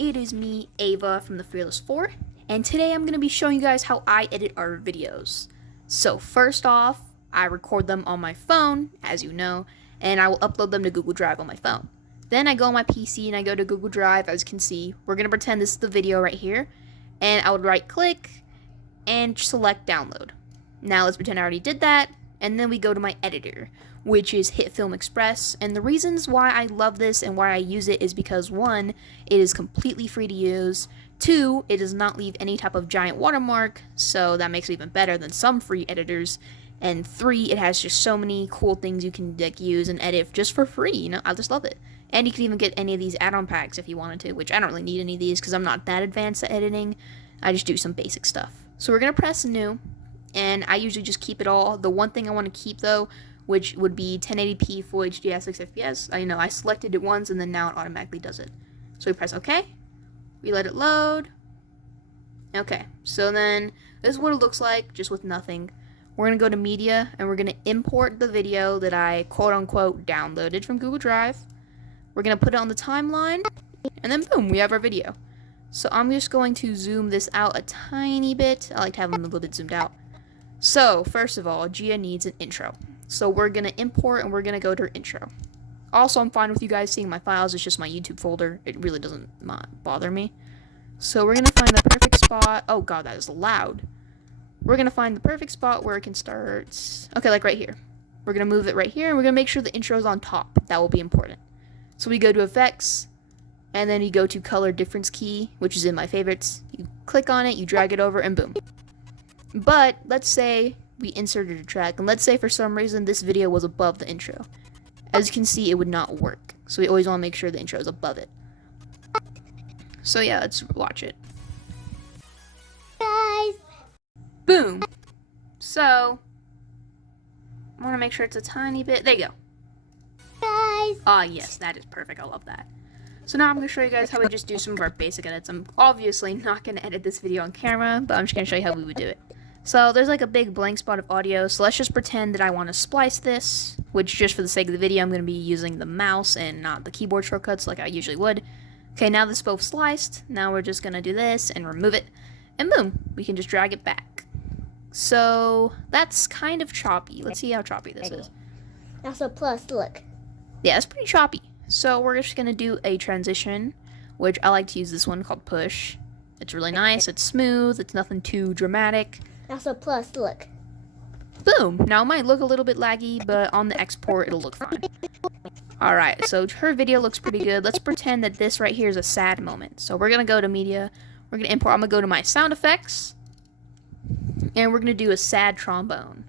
it is me, Ava from the Fearless 4, and today I'm going to be showing you guys how I edit our videos. So first off, I record them on my phone, as you know, and I will upload them to Google Drive on my phone. Then I go on my PC and I go to Google Drive, as you can see. We're going to pretend this is the video right here, and I would right click and select download. Now let's pretend I already did that, and then we go to my editor, which is HitFilm Express. And the reasons why I love this and why I use it is because 1, it is completely free to use. 2, it does not leave any type of giant watermark, so that makes it even better than some free editors. And 3, it has just so many cool things you can use and edit just for free. You know, I just love it. And you can even get any of these add-on packs if you wanted to, which I don't really need any of these because I'm not that advanced at editing. I just do some basic stuff. So we're gonna press new, and I usually just keep it all. The one thing I want to keep though, which would be 1080p Full HD at 6 FPS. I know I selected it once and then now it automatically does it. So we press OK. We let it load. Okay, so then this is what it looks like, just with nothing. We're going to go to media and we're going to import the video that I quote unquote downloaded from Google Drive. We're going to put it on the timeline, and then boom, we have our video. So I'm just going to zoom this out a tiny bit. I like to have them a little bit zoomed out. So first of all, Gia needs an intro. So we're going to import and we're going to go to her intro. Also, I'm fine with you guys seeing my files. It's just my YouTube folder. It really doesn't bother me. So we're going to find the perfect spot. Oh god, that is loud. We're going to find the perfect spot where it can start. Okay, like right here. We're going to move it right here, and we're going to make sure the intro is on top. That will be important. So we go to effects, and then you go to color difference key, which is in my favorites. You click on it, you drag it over, and boom. But let's say we inserted a track, and let's say for some reason this video was above the intro. As you can see, it would not work. So we always want to make sure the intro is above it. So yeah, let's watch it. Guys! Boom! So, I want to make sure it's a tiny bit. There you go. Guys! Ah, yes, that is perfect. I love that. So now I'm going to show you guys how we just do some of our basic edits. I'm obviously not going to edit this video on camera, but I'm just going to show you how we would do it. So there's like a big blank spot of audio, so let's just pretend that I want to splice this, which just for the sake of the video, I'm going to be using the mouse and not the keyboard shortcuts like I usually would. Okay, now this is both spliced. Now we're just going to do this and remove it, and boom, we can just drag it back. So that's kind of choppy. Let's see how choppy this is. That's a plus, look. Yeah, it's pretty choppy. So we're just going to do a transition, which I like to use this one called push. It's really nice, it's smooth, it's nothing too dramatic. That's a plus, look. Boom! Now it might look a little bit laggy, but on the export it'll look fine. Alright, so her video looks pretty good. Let's pretend that this right here is a sad moment. So we're going to go to media, we're going to import, I'm going to go to my sound effects, and we're going to do a sad trombone.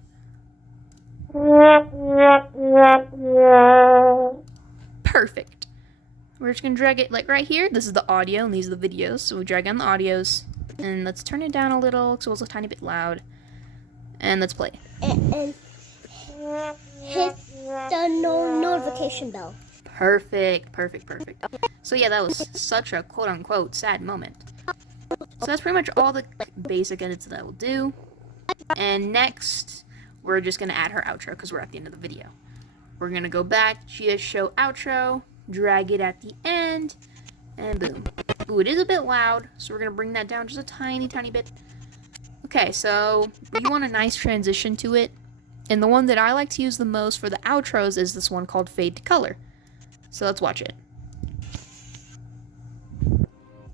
Perfect. We're just going to drag it like right here. This is the audio and these are the videos. So we drag on the audios. And let's turn it down a little so it's a tiny bit loud. And let's play. And hit the notification bell. Perfect, perfect, perfect. So yeah, that was such a quote-unquote sad moment. So that's pretty much all the basic edits that I will do. And next, we're just going to add her outro because we're at the end of the video. We're going to go back, Gia show outro, drag it at the end, and boom. Ooh, it is a bit loud, so we're going to bring that down just a tiny, tiny bit. Okay, so you want a nice transition to it. And the one that I like to use the most for the outros is this one called Fade to Color. So let's watch it.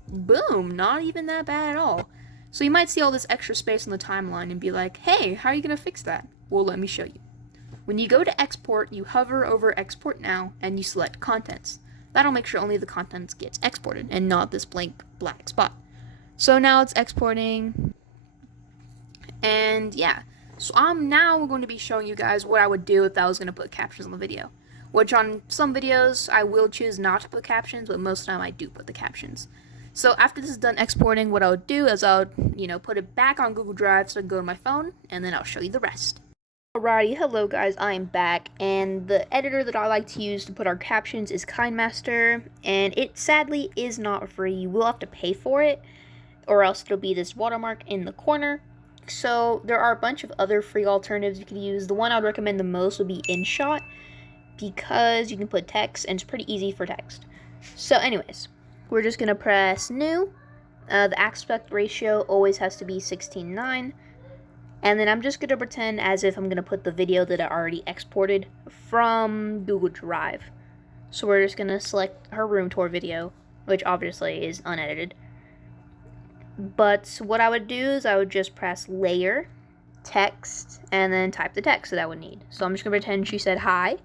Boom, not even that bad at all. So you might see all this extra space on the timeline and be like, hey, how are you going to fix that? Well, let me show you. When you go to export, you hover over export now and you select contents. That'll make sure only the contents gets exported and not this blank black spot. So now it's exporting. And yeah, so I'm now going to be showing you guys what I would do if I was going to put captions on the video. Which on some videos I will choose not to put captions, but most of the time I do put the captions. So after this is done exporting, what I would do is I would, put it back on Google Drive so I can go to my phone, and then I'll show you the rest. Alrighty, hello guys, I am back, and the editor that I like to use to put our captions is KindMaster, and it sadly is not free. You will have to pay for it, or else it'll be this watermark in the corner. So there are a bunch of other free alternatives you could use. The one I would recommend the most would be InShot, because you can put text, and it's pretty easy for text. So anyways, we're just going to press new. The aspect ratio always has to be 16:9. And then I'm just going to pretend as if I'm going to put the video that I already exported from Google Drive. So we're just going to select her room tour video, which obviously is unedited. But what I would do is I would just press layer, text, and then type the text that I would need. So I'm just going to pretend she said hi.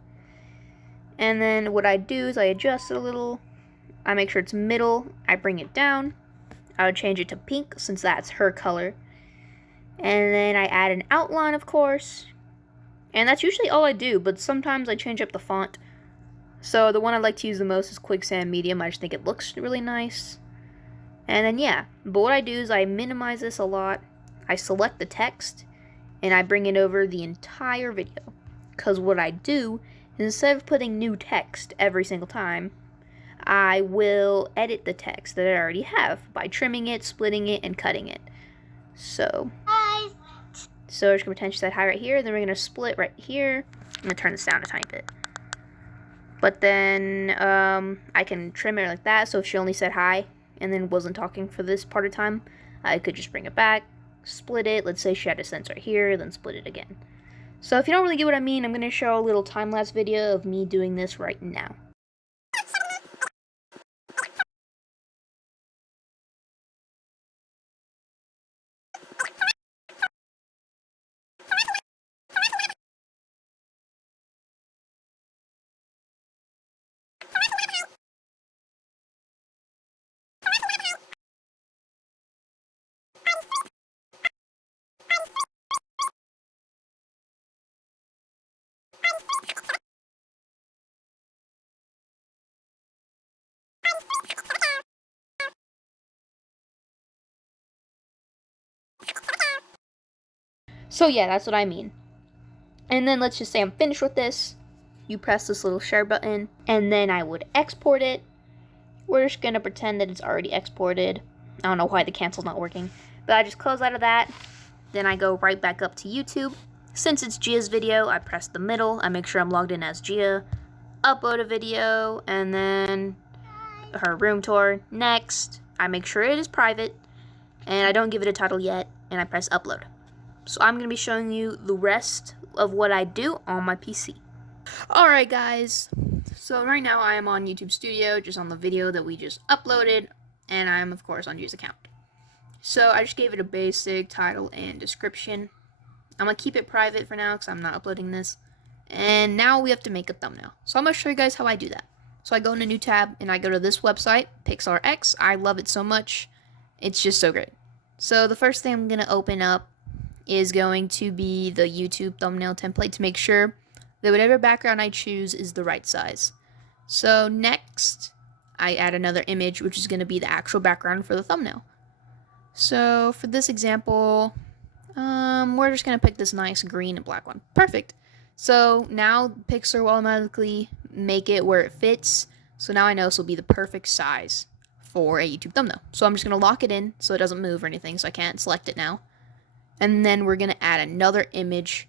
And then what I do is I adjust it a little. I make sure it's middle. I bring it down. I would change it to pink since that's her color. And then I add an outline, of course. And that's usually all I do, but sometimes I change up the font. So the one I like to use the most is Quicksand Medium. I just think it looks really nice. And then yeah, but what I do is I minimize this a lot. I select the text and I bring it over the entire video. Because what I do, instead of putting new text every single time, I will edit the text that I already have by trimming it, splitting it, and cutting it. So we're just going to pretend she said hi right here, then we're going to split right here. I'm going to turn this down a tiny bit. But then I can trim it like that, so if she only said hi and then wasn't talking for this part of time, I could just bring it back, split it. Let's say she had a sentence right here, then split it again. So if you don't really get what I mean, I'm going to show a little time-lapse video of me doing this right now. So yeah, that's what I mean. And then let's just say I'm finished with this. You press this little share button, and then I would export it. We're just gonna pretend that it's already exported. I don't know why the cancel's not working, but I just close out of that. Then I go right back up to YouTube. Since it's Gia's video, I press the middle. I make sure I'm logged in as Gia. Upload a video, and then her room tour. Next, I make sure it is private, and I don't give it a title yet, and I press upload. So I'm going to be showing you the rest of what I do on my PC. Alright guys, so right now I am on YouTube Studio, just on the video that we just uploaded, and I'm of course on Gia's account. So I just gave it a basic title and description. I'm going to keep it private for now because I'm not uploading this. And now we have to make a thumbnail. So I'm going to show you guys how I do that. So I go in a new tab and I go to this website, PixarX. I love it so much. It's just so great. So the first thing I'm going to open up is going to be the YouTube thumbnail template to make sure that whatever background I choose is the right size. So next, I add another image, which is going to be the actual background for the thumbnail. So for this example, we're just going to pick this nice green and black one. Perfect. So now Pixar will automatically make it where it fits. So now I know this will be the perfect size for a YouTube thumbnail. So I'm just going to lock it in so it doesn't move or anything, so I can't select it now. And then we're going to add another image.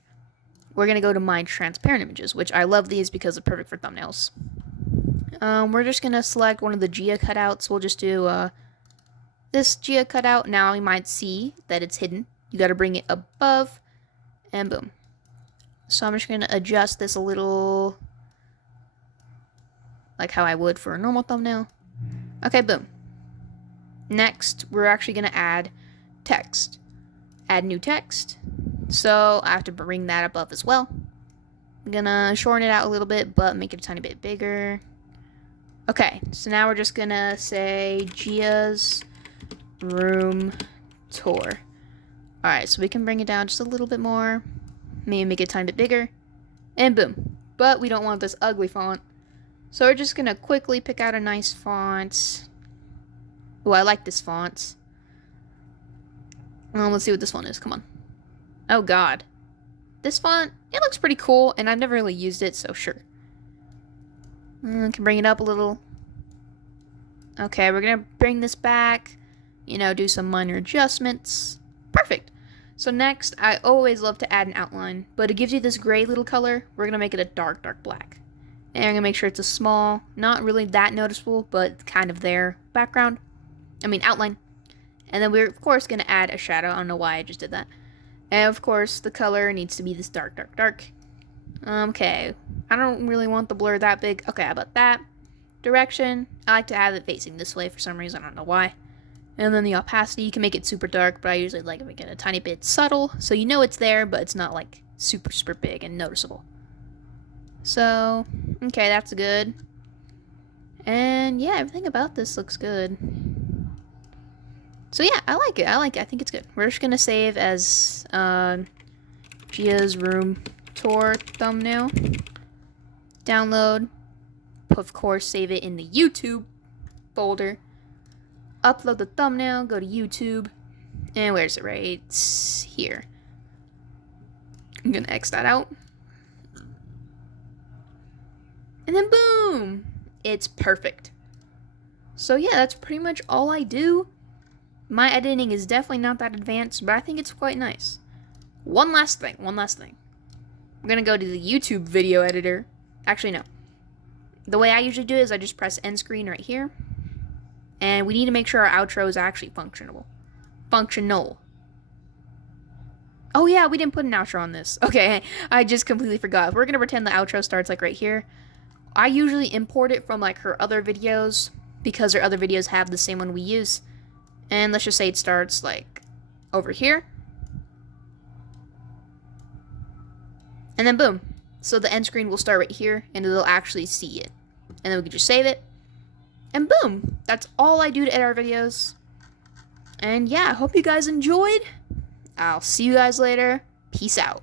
We're going to go to my transparent images, which I love these because they're perfect for thumbnails. We're just going to select one of the Gia cutouts. We'll just do this Gia cutout. Now you might see that it's hidden. You got to bring it above, and boom. So I'm just going to adjust this a little, like how I would for a normal thumbnail. Okay, boom. Next, we're actually going to add text. Add new text. So I have to bring that above as well. I'm gonna shorten it out a little bit, but make it a tiny bit bigger. Okay, so now we're just gonna say Gia's room tour. Alright, so we can bring it down just a little bit more. Maybe make it a tiny bit bigger. And boom. But we don't want this ugly font. So we're just gonna quickly pick out a nice font. Oh, I like this font. Let's see what this one is. Come on. Oh, God. This font, it looks pretty cool, and I've never really used it, so sure. Can bring it up a little. Okay, we're going to bring this back. You know, do some minor adjustments. Perfect. So next, I always love to add an outline, but it gives you this gray little color. We're going to make it a dark, dark black. And I'm going to make sure it's a small, not really that noticeable, but kind of there background. Outline. And then we're, of course, going to add a shadow. I don't know why I just did that. And, of course, the color needs to be this dark, dark, dark. Okay. I don't really want the blur that big. Okay, how about that? Direction. I like to have it facing this way for some reason. I don't know why. And then the opacity, you can make it super dark, but I usually like to make it a tiny bit subtle, so you know it's there, but it's not like super, super big and noticeable. So, okay, that's good. And yeah, everything about this looks good. So yeah, I like it. I think it's good. We're just gonna save as Gia's room tour thumbnail. Download. Of course, save it in the YouTube folder. Upload the thumbnail, go to YouTube, and where's it? Right here. I'm gonna X that out. And then boom! It's perfect. So yeah, that's pretty much all I do. My editing is definitely not that advanced, but I think it's quite nice. One last thing. I'm gonna go to the YouTube video editor. Actually, no. The way I usually do it is I just press end screen right here. And we need to make sure our outro is actually functional. Oh yeah, we didn't put an outro on this. Okay, I just completely forgot. We're gonna pretend the outro starts like right here. I usually import it from like her other videos because her other videos have the same one we use. And let's just say it starts like over here. And then boom. So the end screen will start right here and it'll actually see it. And then we can just save it. And boom, that's all I do to edit our videos. And yeah, I hope you guys enjoyed. I'll see you guys later. Peace out.